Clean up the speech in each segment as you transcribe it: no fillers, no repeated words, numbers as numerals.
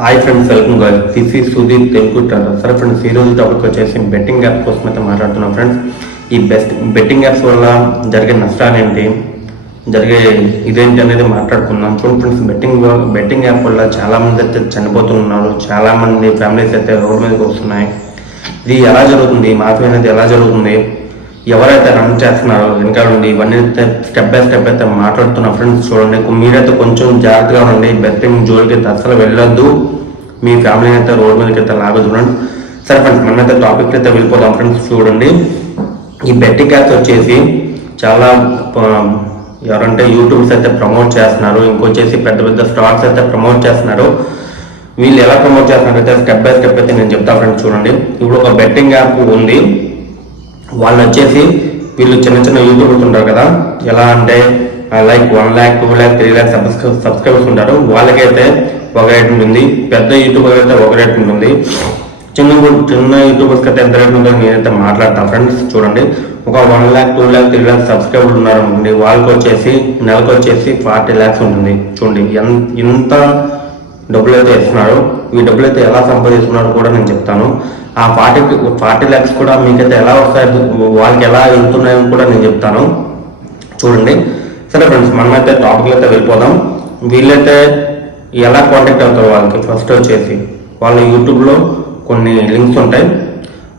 Hi friends, welcome guy. This is Sudeep Telugu traveller. సరే friends, ఈ రోజు టాపిక్ వచ్చేసి బెట్టింగ్ యాప్ కోసం అయితే మాట్లాడుతున్నాం ఫ్రెండ్స్. ఈ బెట్టింగ్ యాప్స్ వల్ల జరిగే నష్టాలు ఏంటి, జరిగే ఇదేంటి అనేది మాట్లాడుకుందాం. చూడండి ఫ్రెండ్స్, బెట్టింగ్ యాప్ వల్ల చాలామంది అయితే చనిపోతున్నారు, చాలామంది ఫ్యామిలీస్ అయితే రోడ్డు మీదకి వస్తున్నాయి. ఇది ఎలా జరుగుతుంది, మాఫీ అనేది ఎలా జరుగుతుంది, ఎవరైతే రన్ చేస్తున్నారో వెనకాల నుండి ఇవన్నీ అయితే స్టెప్ బై స్టెప్ అయితే మాట్లాడుతున్నా ఫ్రెండ్స్. చూడండి, మీరైతే కొంచెం జాగ్రత్తగా ఉండండి. బెట్టింగ్ జోలికి అసలు వెళ్ళొద్దు, మీ ఫ్యామిలీని అయితే రోడ్ మీదకి అయితే లాగదు ఫ్రెండ్స్. సరే ఫ్రెండ్స్, మనమైతే టాపిక్ అయితే వెళ్ళిపోతాం ఫ్రెండ్స్. చూడండి, ఈ బెట్టింగ్ యాప్స్ వచ్చేసి చాలా ఎవరంటే యూట్యూబ్స్ అయితే ప్రమోట్ చేస్తున్నారు, ఇంకొచ్చేసి పెద్ద పెద్ద స్టార్స్ అయితే ప్రమోట్ చేస్తున్నారు. వీళ్ళు ఎలా ప్రమోట్ చేస్తున్నారు అయితే స్టెప్ బై స్టెప్ అయితే నేను చెప్తా ఫ్రెండ్స్. చూడండి, ఇప్పుడు ఒక బెట్టింగ్ యాప్ ఉంది. వాళ్ళు వచ్చేసి వీళ్ళు చిన్న చిన్న యూట్యూబర్స్ ఉంటారు కదా, ఎలా అంటే like 1 lakh 2 lakh 3 lakh subscribers ఉంటారు. వాళ్ళకైతే ఒక రేట్ ఉంటుంది, పెద్ద యూట్యూబర్ అయితే ఒక రేట్ ఉంటుంది. చిన్న యూట్యూబర్స్కి అయితే ఎంత రేట్ ఉందో నేనైతే మాట్లాడతాను ఫ్రెండ్స్. చూడండి, ఒక 1 lakh 2 lakh 3 lakh సబ్స్క్రైబర్లు ఉన్నారు అనుకోండి, వాళ్ళకి వచ్చేసి నెలకు వచ్చేసి 40 lakhs ఉంటుంది. చూడండి, ఎంత డబ్బులు అయితే ఇస్తున్నారు. ఈ డబ్బులు అయితే ఎలా సంపాదిస్తున్నారు కూడా నేను చెప్తాను. ఆ 40 lakhs కూడా మీకైతే ఎలా వస్తాయి, వాళ్ళకి ఎలా వెళ్తున్నాయో కూడా నేను చెప్తాను. చూడండి, సరే ఫ్రెండ్స్, మనమైతే టాపిక్ అయితే వెళ్ళిపోదాం. వీళ్ళైతే ఎలా కాంటాక్ట్ అవుతారు వాళ్ళకి, ఫస్ట్ వచ్చేసి వాళ్ళ యూట్యూబ్లో కొన్ని లింక్స్ ఉంటాయి.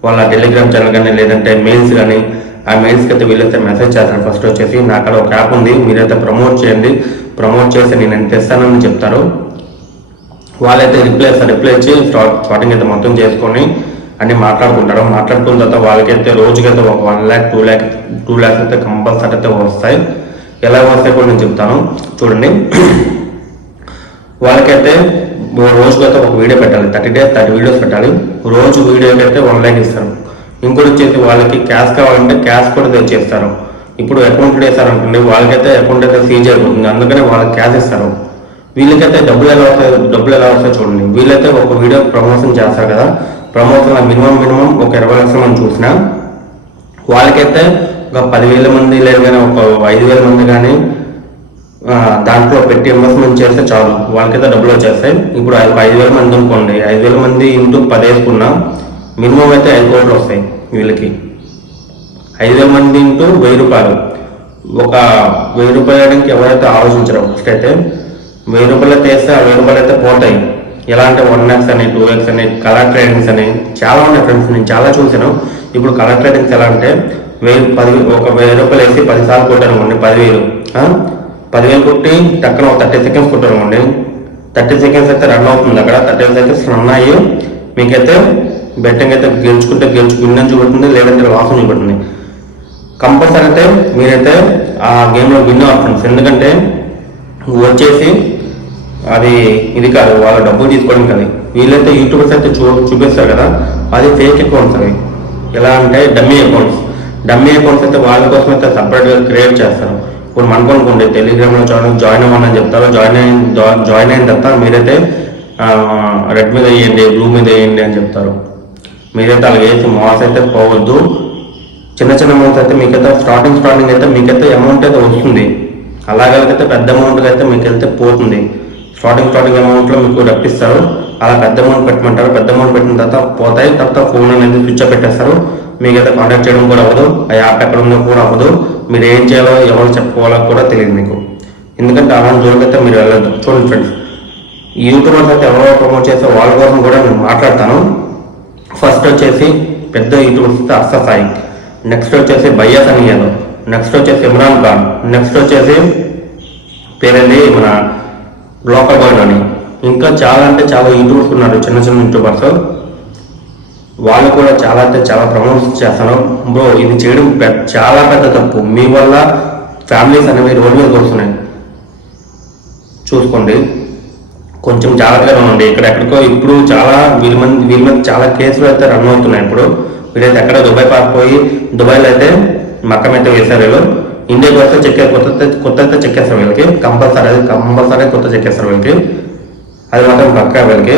వాళ్ళ టెలిగ్రామ్ ఛానల్ కానీ లేదంటే మెయిల్స్ కానీ, ఆ మెయిల్స్కి అయితే వీళ్ళైతే మెసేజ్ చేస్తారు. ఫస్ట్ వచ్చేసి నా అక్కడ ఒక యాప్ ఉంది, మీరైతే ప్రమోట్ చేయండి, ప్రమోట్ చేసి నేను ఎంత ఇస్తానని చెప్తారు. వాళ్ళైతే రిప్లై ఇచ్చి స్టార్టింగ్ అయితే మొత్తం చేసుకొని అన్ని మాట్లాడుకుంటారు. మాట్లాడుకున్న తర్వాత వాళ్ళకైతే రోజుకైతే ఒక 1 lakh 2 lakhs అయితే కంపల్సరీ అయితే వస్తాయి. ఎలా వస్తాయి కూడా నేను చెప్తాను. చూడండి, వాళ్ళకైతే రోజుకైతే ఒక వీడియో పెట్టాలి, 30 days 30 వీడియోస్ పెట్టాలి. రోజు వీడియోకి అయితే 1 lakh ఇస్తారు. ఇంకోటి వచ్చేసి వాళ్ళకి క్యాష్ కావాలంటే క్యాష్ కూడా తెచ్చేస్తారు. ఇప్పుడు అకౌంట్ వేస్తారు అనుకోండి, వాళ్ళకైతే అకౌంట్ అయితే సీజ్ అయిపోతుంది, అందుకని వాళ్ళకి క్యాష్ ఇస్తారు. వీళ్ళకైతే డబ్బులు ఎలా వస్తాయి చూడండి. వీళ్ళైతే ఒక వీడియో ప్రమోషన్ చేస్తారు కదా, ప్రమోషన్ మినిమం ఒక 20 లక్షల మంది చూసినా వాళ్ళకైతే ఒక 10,000 మంది లేదు కానీ ఒక 5,000 మంది కానీ దాంట్లో పెట్టి ఇన్వెస్ట్మెంట్ చేస్తే చాలు, వాళ్ళకైతే డబ్బులు వచ్చేస్తాయి. ఇప్పుడు 5,000 మంది అనుకోండి, 5,000 మంది ఇంటూ 10 వేసుకున్నా మినిమం అయితే 5 కోట్లు వస్తాయి వీళ్ళకి. 5,000 మంది ఇంటూ 1,000 రూపాయలు. ఒక 1,000 రూపాయలు వేయడానికి ఎవరైతే ఆలోచించరు, ఫస్ట్ అయితే 1,000 రూపాయలు అయితే వేస్తే ఆ 1,000 రూపాయలు అయితే పోతాయి. ఎలా అంటే 1x అని 2x అని కలర్ ట్రేడింగ్స్ అని చాలా ఉన్నాయి ఫ్రెండ్స్, నేను చాలా చూసాను. ఇప్పుడు కలర్ ట్రేడింగ్స్ ఎలా అంటే ఒక 1,000 రూపాయలు వేసి 10 సార్లు కొట్టారు అనుకోండి, 10,000 కొట్టి టక్కన ఒక 30 seconds కొట్టారు అనుకోండి, 30 seconds అయితే రన్ అవుతుంది. అక్కడ 30 seconds రన్ అయ్యి మీకైతే బెట్టింగ్ అయితే విన్నని చూపెడుతుంది, లేదంటే లాస్ చూపెడుతుంది. కంపల్సరీ అయితే మీరైతే ఆ గేమ్లో విన్ అవ్వాలి ఫ్రెండ్స్. ఎందుకంటే వచ్చేసి అది ఇది కాదు, వాళ్ళ డబ్బులు తీసుకోవడం కాదు. వీళ్ళైతే యూట్యూబర్స్ అయితే చూపిస్తారు కదా, అది ఫేక్ అకౌంట్స్. అవి ఎలా అంటే డమ్మీ అకౌంట్స్ అయితే వాళ్ళ కోసం అయితే సపరేట్గా క్రియేట్ చేస్తారు. ఇప్పుడు మనకు అనుకోండి, టెలిగ్రామ్లో జాయిన్ అవ్వమని చెప్తారు. జాయిన్ అయిన తర్వాత మీరైతే రెడ్ మీద వేయండి, బ్లూ మీద వేయండి అని చెప్తారు. మీరైతే అలాగే వేసి మాస్ అయితే పోవద్దు. చిన్న అమౌంట్స్ అయితే మీకైతే స్టార్టింగ్ అయితే మీకైతే అమౌంట్ అయితే వస్తుంది. అలాగైతే పెద్ద అమౌంట్కి అయితే మీకు వెళ్తే పోతుంది. స్టార్టింగ్ అమౌంట్లో మీకు రప్పిస్తారు, అలా పెద్ద అమౌంట్ పెట్టమంటారు. పెద్ద అమౌంట్ పెట్టిన తర్వాత పోతాయి. తర్వాత ఫోన్ అనేది స్విచ్ ఆఫ్ పెట్టేస్తారు. మీకైతే కాంటాక్ట్ చేయడం కూడా అవ్వదు, ఆ యాప్ ఎక్కడ ఉందో కూడా అవ్వదు. మీరు ఏం చేయాలో ఎవరు చెప్పుకోవాలో కూడా తెలియదు మీకు. ఎందుకంటే అలాంటి జోలికైతే మీరు వెళ్ళద్దు. చూడండి ఫ్రెండ్స్, ఈ యూట్యూబర్స్ అయితే ఎవరో ప్రమోట్ చేస్తే వాళ్ళ కోసం కూడా నేను మాట్లాడతాను. ఫస్ట్ వచ్చేసి పెద్ద యూట్యూబర్స్ అయితే అర్సా సాయి, నెక్స్ట్ వచ్చేసి భయ్యా సనీ యాదవ్, నెక్స్ట్ వచ్చేసి ఇమ్రాన్ ఖాన్, నెక్స్ట్ వచ్చేసి పేరేంది మన లోకల్ బాయ్ అని, ఇంకా చాలా అంటే చాలా యూట్యూబర్స్ ఉన్నారు, చిన్న యూట్యూబర్స్. వాళ్ళు కూడా చాలా అంటే చాలా ప్రమోట్ చేస్తాను. బ్రో, ఇది చేయడం చాలా పెద్ద తప్పు. మీ వల్ల ఫ్యామిలీస్ అనేవి రోడ్డు మీద వస్తున్నాయి. చూసుకోండి, కొంచెం జాగ్రత్తగా ఉండండి. ఎక్కడికో ఇప్పుడు చాలా వీళ్ళ మీద చాలా కేసులు అయితే రన్ అవుతున్నాయి. ఇప్పుడు వీళ్ళైతే ఎక్కడ దుబాయ్ పారిపోయి దుబాయ్లో అయితే మక్కం అయితే వేశారు. వీళ్ళు ఇండియాకి వస్తే కొత్త అయితే చెక్కేస్తారు వీళ్ళకి, కంపల్సరీ కొత్త చెక్కేస్తారు వీళ్ళకి. అది మాత్రం పక్కా వీళ్ళకి.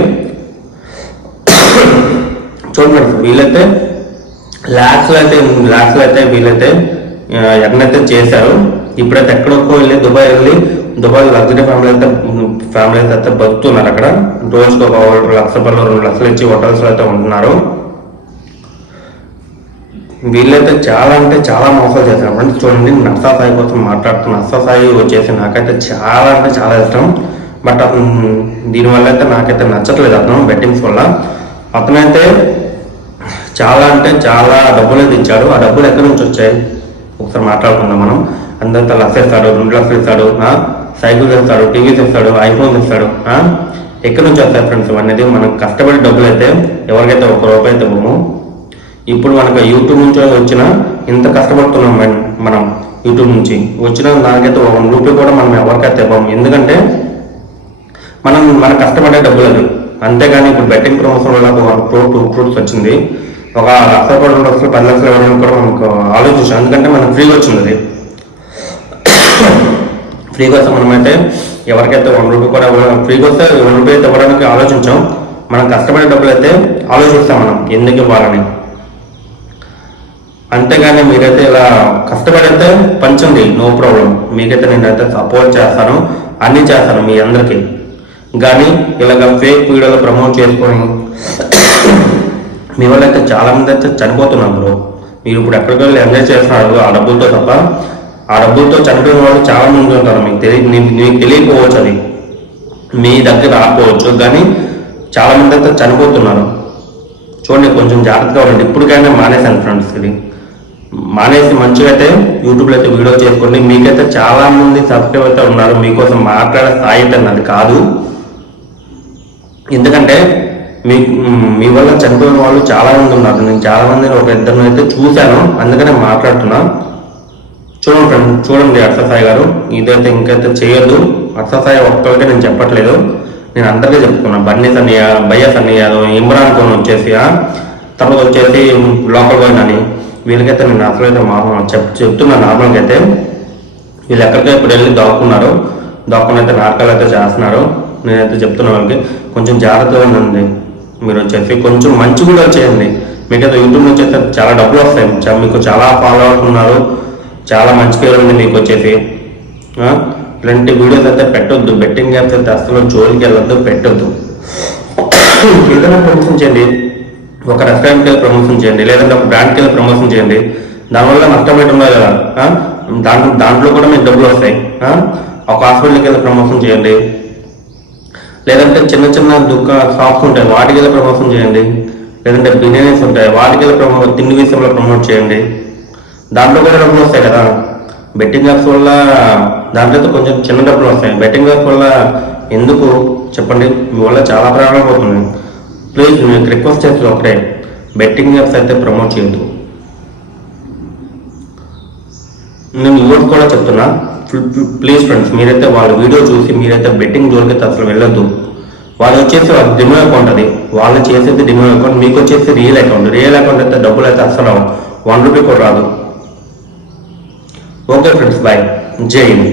చూడండి, వీళ్ళైతే ల్యాక్స్లో అయితే వీళ్ళైతే ఎక్కడైతే చేశారు. ఇప్పుడైతే ఎక్కడికో వెళ్ళి దుబాయ్ లగ్జరీ ఫ్యామిలీ అయితే ఫ్యామిలీస్ అయితే బతుకుతున్నారు అక్కడ. రోజుకు ఒక 1 లక్ష రూపాయలు 2 లక్షలు ఇచ్చి హోటల్స్లో అయితే ఉంటున్నారు. వీళ్ళైతే చాలా అంటే చాలా మోసాలు చేశారు ఫ్రెండ్స్. చూడండి, నర్సా సాయి కోసం మాట్లాడుతున్న నర్సా సాయి వచ్చేసి నాకైతే చాలా అంటే చాలా ఇష్టం. బట్ దీనివల్ల అయితే నాకైతే నచ్చట్లేదు అతను బెట్టింగ్స్ వల్ల. అతనైతే చాలా అంటే చాలా డబ్బులు అయితే ఇచ్చాడు. ఆ డబ్బులు ఎక్కడి నుంచి వచ్చాయి ఒకసారి మాట్లాడుకుందాం మనం. అందరితో 1 లక్ష ఇస్తాడు, 2 లక్షలు ఇస్తాడు, సైకిల్స్ ఇస్తాడు, టీవీస్ ఇస్తాడు, ఐఫోన్స్ ఇస్తాడు. ఎక్కడి నుంచి వస్తాయి ఫ్రెండ్స్ అనేది? మనం కష్టపడే డబ్బులు అయితే ఎవరికైతే 1 రూపాయి అయితే ఇవ్వము. ఇప్పుడు మనకు యూట్యూబ్ నుంచి వచ్చిన ఇంత కష్టపడుతున్నాం మనం, యూట్యూబ్ నుంచి వచ్చిన దానికైతే 1 రూపాయి కూడా మనం ఎవరికైతే ఇవ్వము. ఎందుకంటే మన కష్టపడే డబ్బులు అది. అంతేగాని ఇప్పుడు బెట్టింగ్ ప్రమోషన్ వల్ల 1 crore 2 crores వచ్చింది. 1 లక్ష రూపాయలు 2 లక్షలు 10 లక్షలు ఇవ్వడానికి కూడా మనకు ఆలోచించాం. ఎందుకంటే మనకు ఫ్రీగా వచ్చింది అది. ఫ్రీగా వస్తే మనమైతే ఎవరికైతే 1 రూపాయి కూడా ఫ్రీగా వస్తే 1 రూపాయి అయితే ఇవ్వడానికి ఆలోచించాం. మనం కష్టపడే డబ్బులు అయితే ఆలోచిస్తాం మనం ఎందుకు ఇవ్వాలని. అంతేగాని మీరైతే ఇలా కష్టపడైతే పంచండి, నో ప్రాబ్లం. మీకైతే నేనైతే సపోర్ట్ చేస్తాను, అన్నీ చేస్తాను మీ అందరికీ. కానీ ఇలాగ ఫేక్ వీడియోలు ప్రమోట్ చేసుకొని మీ వాళ్ళు అయితే చాలామంది అయితే చనిపోతున్నారు బ్రో. మీరు ఇప్పుడు ఎక్కడికి వెళ్ళి ఎంజాయ్ చేస్తున్నారు ఆ డబ్బులతో తప్ప. ఆ డబ్బులతో చనిపోయిన వాళ్ళు చాలా మంది ఉంటారు. మీకు తెలియకపోవచ్చు, అది మీ దగ్గర రాకపోవచ్చు. కానీ చాలామంది అయితే చనిపోతున్నారు. చూడండి, కొంచెం జాగ్రత్తగా ఉండండి. ఇప్పటికైనా మానేసాను ఫ్రెండ్స్, ఇది మానేసి మంచిగా అయితే యూట్యూబ్లో అయితే వీడియో చేసుకోండి. మీకైతే చాలా మంది సబ్స్క్రైబ్ అయితే ఉన్నారు. మీకోసం మాట్లాడే స్థాయి అయితే అది కాదు. ఎందుకంటే మీ వల్ల చనిపోయిన వాళ్ళు చాలా మంది ఉన్నారు. నేను చాలా మందిని 1-2 అయితే చూశాను, అందుకనే మాట్లాడుతున్నా. చూడండి ఫ్రెండ్, చూడండి హర్ష సాయి గారు, ఇదైతే ఇంకైతే చేయొద్దు. హర్ష సాయి ఒక్కరికే నేను చెప్పట్లేదు, నేను అందరికీ చెప్తున్నా. బన్నీ సన్నయ్య, భయ్య సన్నయ్య, ఇమ్రాన్ కోన్ వచ్చేసి, తర్వాత వచ్చేసి లోకల్ బాయ్ అని, వీళ్ళకైతే నేను అసలు అయితే చెప్తున్నా. నార్మల్గా అయితే వీళ్ళు ఎక్కడికైతే ఇప్పుడు వెళ్ళి దాక్కుని అయితే నాటకాలు అయితే చేస్తున్నారు. నేనైతే చెప్తున్నా వాళ్ళకి కొంచెం జాగ్రత్తగా ఉండండి. మీరు వచ్చేసి కొంచెం మంచి కూడా చేయండి. మీకైతే యూట్యూబ్ నుంచి అయితే చాలా డబ్బులు వస్తాయి. మీకు చాలా ఫాలోవర్స్ ఉన్నారు, చాలా మంచి పేరు ఉంది మీకు వచ్చేసి. ఇలాంటి వీడియోస్ అయితే పెట్టొద్దు. బెట్టింగ్ యాప్స్ అయితే అసలు జోలికి వెళ్ళొద్దు, పెట్టొద్దు. ఏదైనా ప్రమోషన్ చేయండి, ఒక రెస్టారెంట్కి వెళ్ళి ప్రమోషన్ చేయండి, లేదంటే ఒక బ్రాండ్కి వెళ్ళి ప్రమోషన్ చేయండి. దానివల్ల నష్టం అయితే ఉండదు కదా. దాంట్లో కూడా మీకు డబ్బులు వస్తాయి. ఒక హాస్పిటల్కి వెళ్ళి ప్రమోషన్ చేయండి, లేదంటే చిన్న చిన్న షాప్స్ ఉంటాయి, వాటికి వెళ్ళి ప్రమోషన్ చేయండి, లేదంటే బిజినెస్ ఉంటాయి, వాటికి వెళ్ళి తిండి విషయంలో ప్రమోట్ చేయండి. దాంట్లో కూడా డబ్బులు వస్తాయి కదా. బెట్టింగ్ యాప్స్ వల్ల దాంట్లో కొంచెం చిన్న డబ్బులు వస్తాయి. బెట్టింగ్ యాప్స్ వల్ల ఎందుకు చెప్పండి? మీ వల్ల చాలా ప్రాబ్లం అవుతుంది. ప్లీజ్ మీకు రిక్వెస్ట్ చేస్తుంది ఒకటే, బెట్టింగ్ యాప్స్ అయితే ప్రమోట్ చేయొద్దు. నేను యూత్ కూడా చెప్తున్నా, ప్లీజ్ ఫ్రెండ్స్, మీరైతే వాళ్ళ వీడియో చూసి మీరైతే బెట్టింగ్ జోలికి అసలు వెళ్ళొద్దు. వాళ్ళు వచ్చేసి వాళ్ళ డిమో అకౌంట్, అది వాళ్ళు చేసేది డిమో అకౌంట్, మీకు వచ్చేసి రియల్ అకౌంట్ అయితే డబ్బులు అయితే అసలు 1 రూపీ కూడా రాదు. ఓకే ఫ్రెండ్స్, బాయ్, జై హింద్.